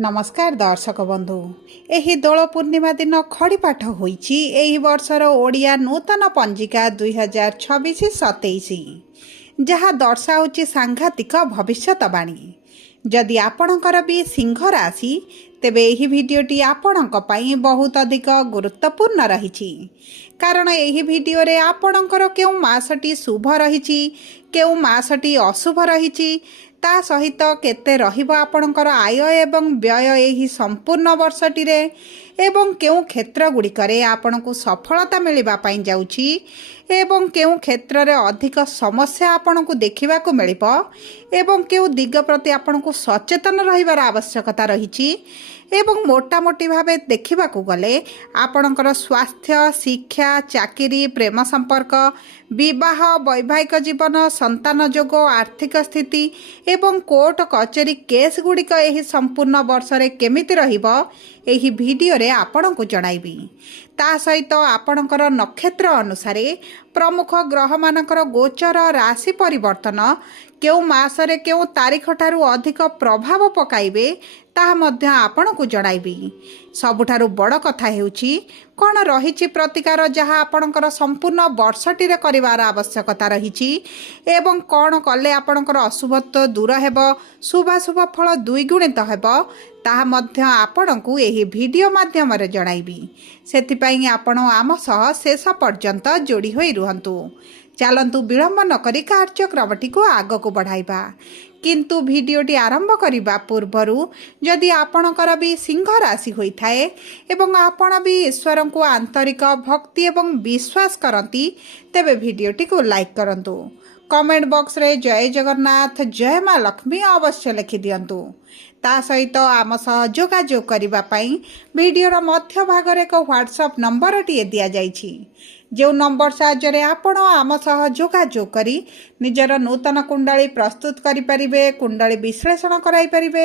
नमस्कार दर्शक बंधु एही दोल पूर्णिमा दिन खड़ीपाठ होईछि एही वर्षर ओडिया नूतन पंजिका 2026-27 जहाँ दर्शाऊछि सांघातिक भविष्यवाणी। जदि आपणकर भी सिंह राशि तेबे एही भिडियोटी आपणक पई बहुत अधिक गुरुत्वपूर्ण रहिछि कारण एही भिडियो रे आपणकर केउ मासटी शुभ रहिछि केउ मासटी अशुभ रहिछि ता सहित केते रहिबो आपणकर आय एवं व्यय एही संपूर्ण वर्षटी रे एवं केउ क्षेत्र गुड़िकरे आपणकु सफलता मिलिबा पई जाउछि एवं केउ क्षेत्र रे अधिक समस्या आपणकु देखिबाकु मिलिबो एवं केउ दिग प्रति आपणकु सचेतन रहिबार आवश्यकता रहिछि एवं मोटामोटी भावे देखिबाकु गले आपणकर स्वास्थ्य शिक्षा चाकरी प्रेम संपर्क विवाह वैवाहिक जीवन संतान जोग आर्थिक स्थिति एवं कोर्ट कचेरी केस गुड़िक एही संपूर्ण वर्ष रे केमिति रहिबो एही भिडियो रे आपणकु जणाइबी। ता सहित आपणकर नक्षत्र अनुसारे प्रमुख ग्रह मानकर गोचर राशि परिवर्तन केउ मासरे केउ तारीख ठारू अधिक प्रभाव पकाइबे ताहा मध्य आपणकु जणाइबी। सबुठारू बड़ कथा हेउछि कौन रहिछि प्रतिकार जहाँ आपणकर संपूर्ण वर्षटी रे करिवार आवश्यकता रहिछि एवं कौन कले आपणकर अशुभत्व दूर हेबो शुभाशुभ फल द्विगुणित हेबो ताहा मध्य आपणकु एही भिडियो माध्यम रे जणाइबी। सेथिपई आपण आम सह शेष पर्यंत जोड़ी होई रुहंतु। चलंतु विलंब न करी कार्यक्रमटी को आगको बढ़ाइबा किंतु भिडियोटी आरंभ करिबा पूर्वरु जदि आपणकर भी सिंह राशि होई थाए एवं आपण भी ईश्वर को आंतरिक भक्ति एवं विश्वास करती तेबे भिडियोटी को लाइक करंतु। कमेंट बॉक्स रे जय जगन्नाथ जय माँ लक्ष्मी अवश्य लिखि दियंतु। ता सहित आम सह जोगाजोग करिबा पई भिडियोर मध्य भाग रे एक व्हाट्सएप नंबर टिए दिया जाइछि जो नंबर साहाय्य आपण आम सह जोगाजोग करी निजर नूतन कुंडली प्रस्तुत करि परिबे कुंडली विश्लेषण कराई परिबे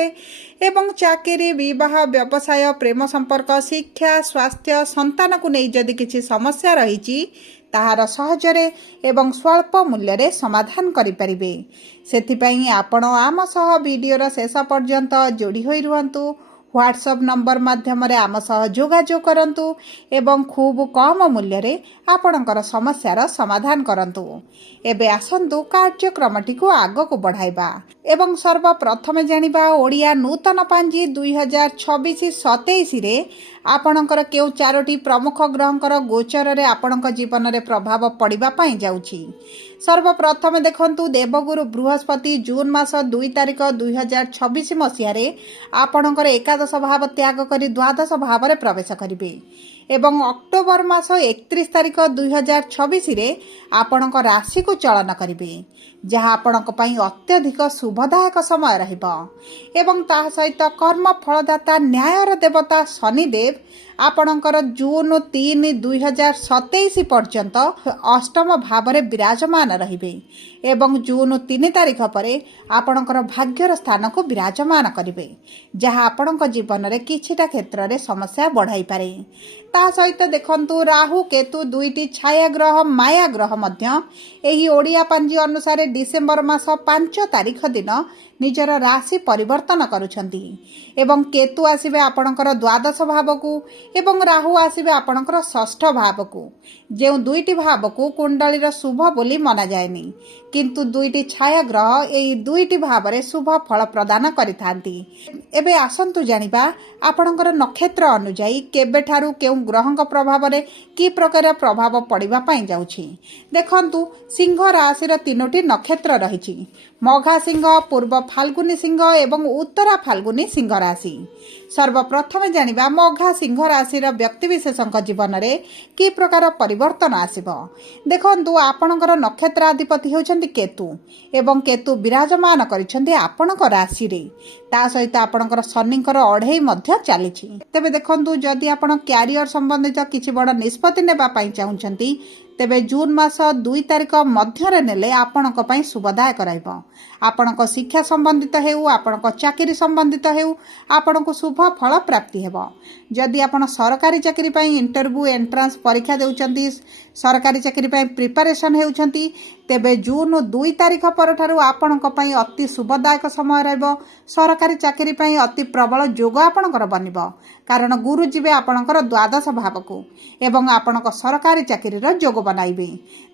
एवं चाकरी विवाह व्यवसाय प्रेम संपर्क शिक्षा स्वास्थ्य संतान को नहीं जदि किछि समस्या रहिछि ताहार सहजरे एवं स्वल्प मूल्य रे समाधान करि परिबे। सेथिपई आपण आम सह भिडियोर शेष पर्यंत जोड़ी होई रुहंतु। व्हाट्सएप नंबर माध्यम रे आम सह जोगाजोग करंतु एवं खूब कम मूल्य रे आपणकर समस्यार समाधान करंतु। एबे आसंतु कार्यक्रमटी को आगको बढ़ाइबा एवं सर्वप्रथमे जानिबा ओडिया नूतन पांजी 2026-27 रे आपणकर केउ चारोटी प्रमुख ग्रहंकर गोचर रे आपणक जीवन रे प्रभाव पड़िबा पई जाउछि। सर्वप्रथमे देखंतु देवगुरु बृहस्पति जून मास 2 तारिख 2026 मसिया रे आपणकर एकादश भाव त्याग करी द्वादश भाव रे प्रवेश करिवे एवं अक्टोबर मास 31 तारिख 2026 रे आपणक राशि को चलन करिवे जहाँ आपणक पई अत्यधिक शुभदायक समय रहिबो एवं ता सहित कर्म फलदाता न्यायर देवता शनिदेव आपणकर जून 3 2027 पर्यंत अष्टम भाव रे विराजमान रहिबे एवं जून 3 तारिख परे आपणकर भाग्यर स्थान को विराजमान करिवे जहाँ आपणक जीवन रे किछिटा क्षेत्र रे समस्या बढ़ाई पारे। ता सहित देखंतु राहु केतु दुईटी छाया ग्रह माया ग्रह मध्य एही ओडिया पांजी अनुसार डिसेंबर मास 5 तारिख दिन निजर राशि परिवर्तन करुछंती एवं केतु आसीबे आपणकर द्वादश भाव को एवं राहु आसीबे आपणकर षष्ठ भाव को जो दुईटी भाव को कुंडली रो शुभ बोली मना जायनी किंतु दुईटी छाया ग्रह एही दुईटी भाव रे शुभ फल प्रदान करिथांती। एबे आसंतु जानिबा आपणकर नक्षत्र अनुसार केबे ठारू केउ ग्रहक प्रभाव रे की प्रकार प्रभाव पड़िबा पई जाउछि। देखंतु सिंह राशि रो तीनोटी नक्षत्र रहिछि मघा सिंह पूर्व फाल्गुनी सिंह एवं उत्तरा फाल्गुनी सिंह राशि। सर्वप्रथमे जानिबा मघा सिंह राशि रो व्यक्ति विशेषक जीवन रे की प्रकार परिवर्तन आसिबो। देखंतु आपणकर नक्षत्राधिपति होउछन्ति केतु एवं केतु विराजमान करिछन्ति आपणक राशि रे ता सहित आपणकर शनिकर अढ़ेई मध्य चलिछि। तेबे देखंतु जदि आपण क्यारियर संबंधित किछि बड़ निष्पत्ति नेबा पई चाहुछन्ति तेबे जून मास 2 तारिख मध्य नेले आपणक पई शुभदायक रहइबो। आपणक शिक्षा संबंधित हेउ आपणक चाकरी संबंधित हेउ आपणक शुभ फल प्राप्ति हेबो। जदि आपण सरकारी चाकरी पई इंटरव्यू एंट्रांस परीक्षा देउचंती सरकारी चाकरी पई प्रिपरेशन हेउचंती तेबे जून 2 तारिख परठारु आपणक पई अति शुभदायक समय रहइबो। सरकारी चाकरी पई अति प्रबल जोग आपणकर बनिबो, कारण गुरु जीवे आपणकर द्वादश भावकु एवं आपणक सरकारी चाकरी रो जोग बनाइबे।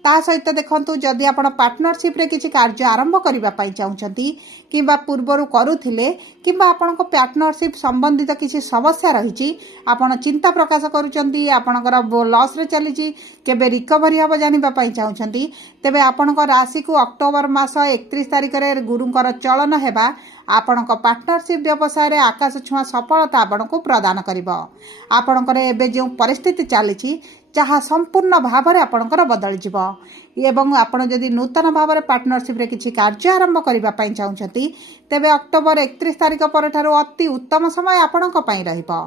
ता सहित देखंतु जदि आपण पार्टनरशिप रे किछि कार्य आरंभ करिबा पई चाहुचंती किबा पूर्वरु करूथिले किबा आपणक पार्टनरशिप संबंधित किछि समस्या रहिछि, आपण चिंता प्रकाश करूचंती, आपणकर लॉस रे चलीछि, केबे रिकवरी हबो जानिबा पई चाहुचंती, तेबे आपणक राशि को अक्टोबर मास 31 तारिख रे गुरुंकर चलन हेबा आपणक पार्टनरशिप व्यवसाय रे आकाश छुआ सफलता आपणको प्रदान करिवो। आपणकर एबे जो परिस्थिति चलीछि जहाँ संपूर्ण भाव में आपणकर बदल जिवो एवं आपण जदि नूतन भाव में पार्टनरशिप रे किछि कार्य आरंभ करिबा पई चाहुचंती, तेबे अक्टोबर 31 तारिख परठारु अति उत्तम समय आपणक पई रहिबो।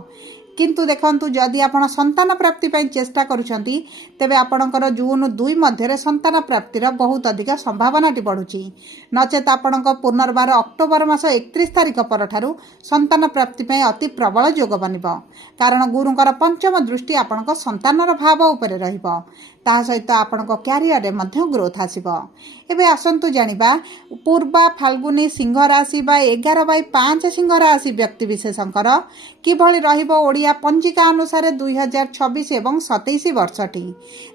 किंतु देखंतु जदि आपण संतान प्राप्ति पई चेष्टा करूछंती, तेबे आपणकर जून 2 मध्य संतान प्राप्तिर बहुत अधिक संभावनाटी बढ़ुची। नचेत आपणक पुनर्बार अक्टोबर मास 31 तारिख परठारु संतान प्राप्ति पई अति प्रबल जोग बनिबो, कारण गुरुंकर पंचम दृष्टि आपणक संतानर भाव उपरे रहिबो। ता सहित आपणक क्यारियर रे मध्य ग्रोथ आसीबो। एबे आसंतु जानिबा पूर्वा फाल्गुनी सिंह राशि बा 11/5 सिंह राशि व्यक्ति विशेषकर किभଳି रहिबो ओडिया पंजिका अनुसार 2026 एवं 27 वर्षटी।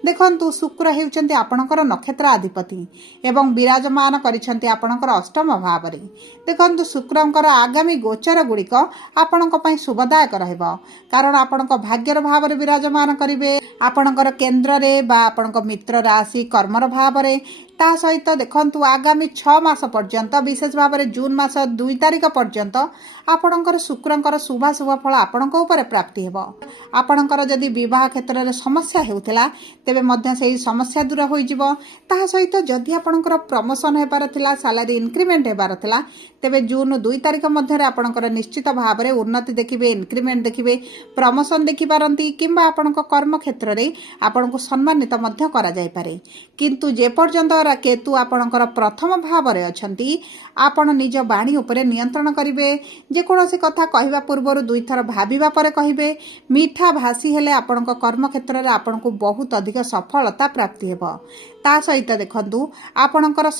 देखंतु शुक्र हेउचंती आपणकर नक्षत्र अधिपति एवं विराजमान करिसंती आपणकर अष्टम भाव रे। देखंतु शुक्रंकर आगामी गोचर गुड़िक आपणक पई शुभदायक रहइबो, कारण आपणक भाग्यर भाव रे विराजमान करिवे, आपणकर केंद्र रे बा आपणक मित्र राशि कर्मर भाव रे। ता सहित देखंतु आगामी 6 मास पर्यंत विशेष भाव में जून मास 2 तारिख पर्यंत आपणकर शुक्रंकर शुभाशुभ फल आपणक ऊपर प्राप्ति हेबो। आपणकर जदि विवाह क्षेत्र में समस्या हेउथिला, तेबे मध्य सेही समस्या दूर होई जिवो। ता सहित जदि आपणकर प्रमोशन हेबार थिला, सैलरी इंक्रीमेंट हेबार थिला, तेबे जून 2 तारिख मध्य आपणकर निश्चित भाव में उन्नति देखिबे, इंक्रीमेंट देखिबे, प्रमोशन देखि पारंती किंबा आपणक कर्म क्षेत्र में आपणको सम्मानित मध्य करा जाय पारे। किंतु जे पर्यंत केतु आपणकर प्रथम भाव में अछंती, आपण निज बाणी उपरे नियंत्रण करिवे। जे कोनोसी कथा कहवा पूर्व 2 थर भाबिबा परे कहिबे। मीठा भाषी हेले आपणक कर्म क्षेत्र में आपणको बहुत अधिक सफलता प्राप्ति हेबो। ता सहित देखंतु आपणकर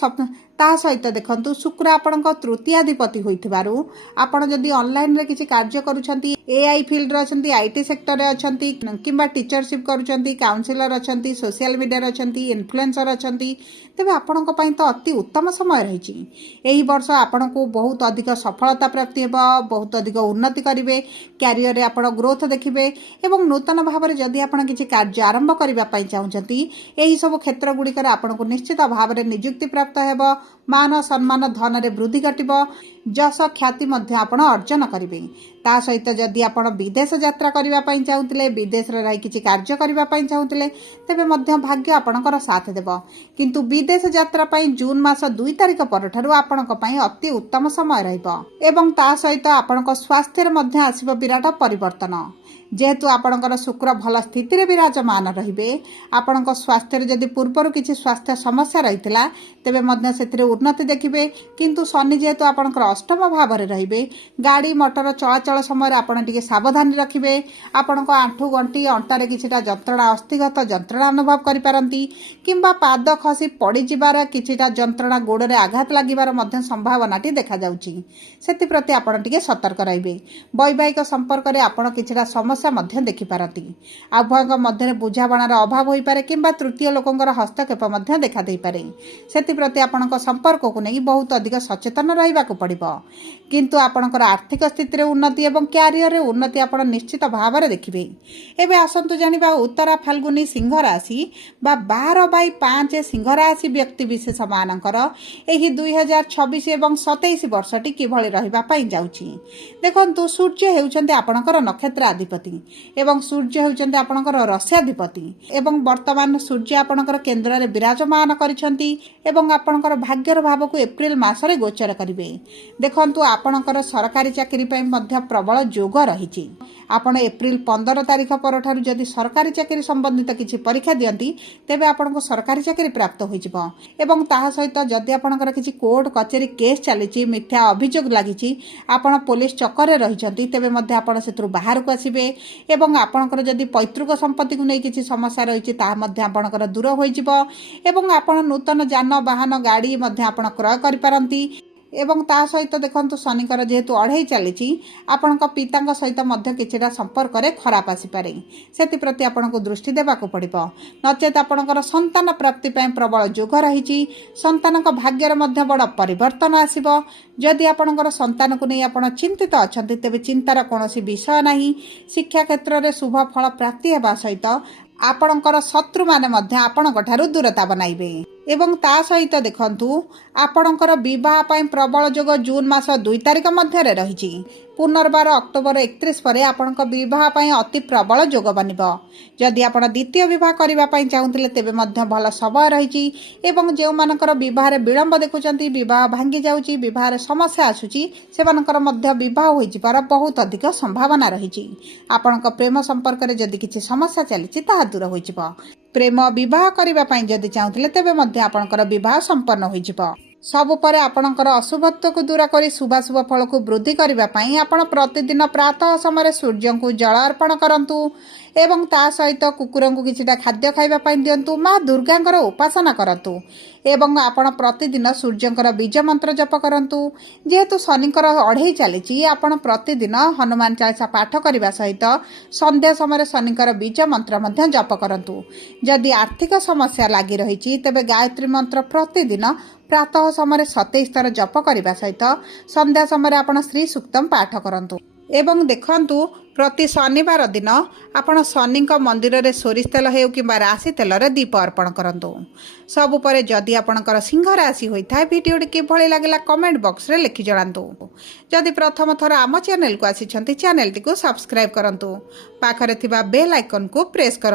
ता सहित देखंतु शुक्र आपणक तृतीयाधिपति होइथिबारु आपण जदि ऑनलाइन रे किछि कार्य करूछंती, एआई फील्ड रे अछंती, आईटी सेक्टर रे अछंती किंबा टीचरशिप करूछंती, काउंसिलर अछंती, सोशल मीडिया रे अछंती, इन्फ्लुएंसर अछंती, तेबे आपणक पई तो अति उत्तम समय रहिछि। एही वर्ष आपणको बहुत अधिक सफलता प्राप्ति हेबो, बहुत अधिक उन्नति करिवे, कैरियर रे आपण ग्रोथ देखिबे एवं नूतन भाव में जदि आपण किछि कार्य आरंभ करिबा पई चाहुछंती, एही सब क्षेत्र गुड़िकर आपणको निश्चित भाव में नियुक्ति प्राप्त हेबो। मान सम्मान धन रे वृद्धि घटिबो, जस ख्याति मध्य आपण अर्जन करिवे। ता सहित जदि आपण विदेश यात्रा करिबा पई चाहुतिले, विदेश रे रही किछि कार्य करिबा पई चाहुतिले, तेबे मध्य भाग्य आपणकर साथ देबो। किंतु विदेश यात्रा पई जून मास 2 तारिख परठारु आपणक पई अति उत्तम समय रहिबो एवं ता सहित आपणक स्वास्थ्य रे मध्य आसीबो विराट परिवर्तन। जेहेतु आपणकर शुक्र भल स्थिति रे विराजमान रहिबे, आपणक स्वास्थ्य रे जदि पूर्वरु किछि स्वास्थ्य समस्या रहितला, तेबे मध्य सेथिरे उन्नति देखिबे। किंतु शनि जेहेतु आपणकर अष्टम भाव रे रहिबे, गाड़ी मोटर चलाचल समय आपण टिके सावधानी रखिबे। आपणक आंठु गंटी अंटारे किछिटा जंत्रणा, अस्थिगत जंत्रणा अनुभव करि पारंती किंबा पाद खसी पड़ी जिबार किछिटा जंत्रणा, गोड़ रे आघात लागिबार मध्य संभावनाटी देखा जाउची। सेति प्रति आपण टिके सतर्क रहिबे। वैवाहिक संपर्क रे आपण किछिटा समस्या मध्य देखि पारती। उभयक मध्य बुझाबणार अभाव होई पारे किंबा तृतीय लोकंकर हस्तक्षेप मध्य देखा देई पारे। सेति प्रति आपणक संपर्क को नहीं बहुत अधिक सचेतन रहिबा को पड़िबो। किंतु आपणकर आर्थिक स्थिति रे उन्नति एवं कैरियर रे उन्नति आपण निश्चित भाव में देखिबे। एबे आसंतु जानिबा उत्तरा फाल्गुनी सिंह राशि बा 12/5 सिंह राशि व्यक्ति विशेष मानकर एही 2026 एवं 27 वर्षटी किभଳି रहिबा पई जाउची। देखंतु सूर्य हेउचंती आपणकर नक्षत्र अधिपति एवं सूर्य हेउचंती आपणकर रस्याधिपति एवं वर्तमान सूर्य आपणकर केंद्र रे विराजमान करिसंती एवं आपणकर भाग्यर भाव को एप्रिल मास रे गोचर करिवे। देखंतु आपणकर सरकारी चाकरी पई मध्य प्रबल जोग रहिछि। आपण एप्रिल 15 तारिख परठारु जदि सरकारी चाकरी संबंधित किसी परीक्षा दियंती तेबे आपनको सरकारी चाकरी प्राप्त होइजिबो। एवं ताहा सहित जदि आपणकर किसी कोर्ट कचेरी केस चली मिथ्या अभियोग लागिछि आपण पुलिस चक्कर रहिछंती तेबे मध्ये आपण सेतरु बाहर को आसीबे एवं आपणकर जदि पैतृक संपत्ति को नै किसी समस्या रहिछि ताहा मध्ये आपणकर दूर होइजिबो एवं आपण नूतन जान वाहन गाड़ी मध्ये आपण क्रय करि पारंती। एवं ता सहित देखंतु शनिकर जेहेतु अढ़ई चली आपणक पिता सहित मध्य किछिटा संपर्क रे खराब आसीपारे सेप्रति आपको दृष्टि देवाक पड़ो नचेत आपणकर संतान प्राप्ति प्रबल जोग रही संतान भाग्यर मध्य बड़ परिवर्तन आसीबो। जदि आपणकर संतान को नहीं आपण चिंतित अच्छा तेरे चिंतार कौन विषय नहीं। शिक्षा क्षेत्र में शुभ फल प्राप्ति होगा सहित आपणकर शत्रु माने मध्य आपणक ठारू दूरता बनाइबे। एवं ता सहित देखंतु आपणकर विवाह पई प्रबल जोग जून मास 2 तारिख मध्य रही पुनर्बार अक्टोबर 31 पर आपणक विवाह पई अति प्रबल जोग बनिबो। जदि आपण द्वितीय विवाह करबा पई चाहुतिले तेबे मध्य भल समय रही एवं जेउ मानकर विवाह रे विलंब देखुचंती विवाह भांगी जाउची विवाह रे समस्या आसुची सेमानकर मध्य विवाह होई जिबार बहुत अधिक संभावना रही। आपणक प्रेम संपर्क रे जदि किछि समस्या चलीची ताहा दूर होई जिवो। प्रेम विवाह करबा पई जदि चाहुतिले तेबे मध्य आपणकर विवाह संपन्न होई जिवो। सबु परे आपणकर अशुभत्व को दूर करी शुभाशुभ फल को वृद्धि करबा पई आपण प्रतिदिन प्रातः समय सूर्य को जल अर्पण करंतु एवं ता सहित कुकुर को किछिटा खाद्य खाइबा पई दियंतु। माँ दुर्गांकर उपासना करंतु एवं आपण प्रतिदिन सूर्यंकर बीज मंत्र जप करंतु। जेहेतु शनिकर अढ़ई चली आपण प्रतिदिन हनुमान चालीसा पाठ करने सहित संध्या समय शनिकर बीज मंत्र मध्य जप करंतु। जदि आर्थिक समस्या लगी रही तेबे गायत्री मंत्र प्रतिदिन प्रातः समय 27 थर जप करने सहित संध्या समय आपण श्री सूक्तम पाठ करंतु। एवं देखंतु प्रति शनिवार दिन आपण शनि मंदिर रे सोरिष तेल हेउ किंबा राशि तेल रे दीप अर्पण करंतु। सबु परे जदि आपणकर सिंह राशि होइथा वीडियोटी किभଳି लागला कमेंट बॉक्स रे लिखि जणांतु। जदि प्रथम थर आम चैनल को आसीछंती चैनल टी को सब्सक्राइब करंतु। पाखरे थिबा बेल आइकन को प्रेस करंतु।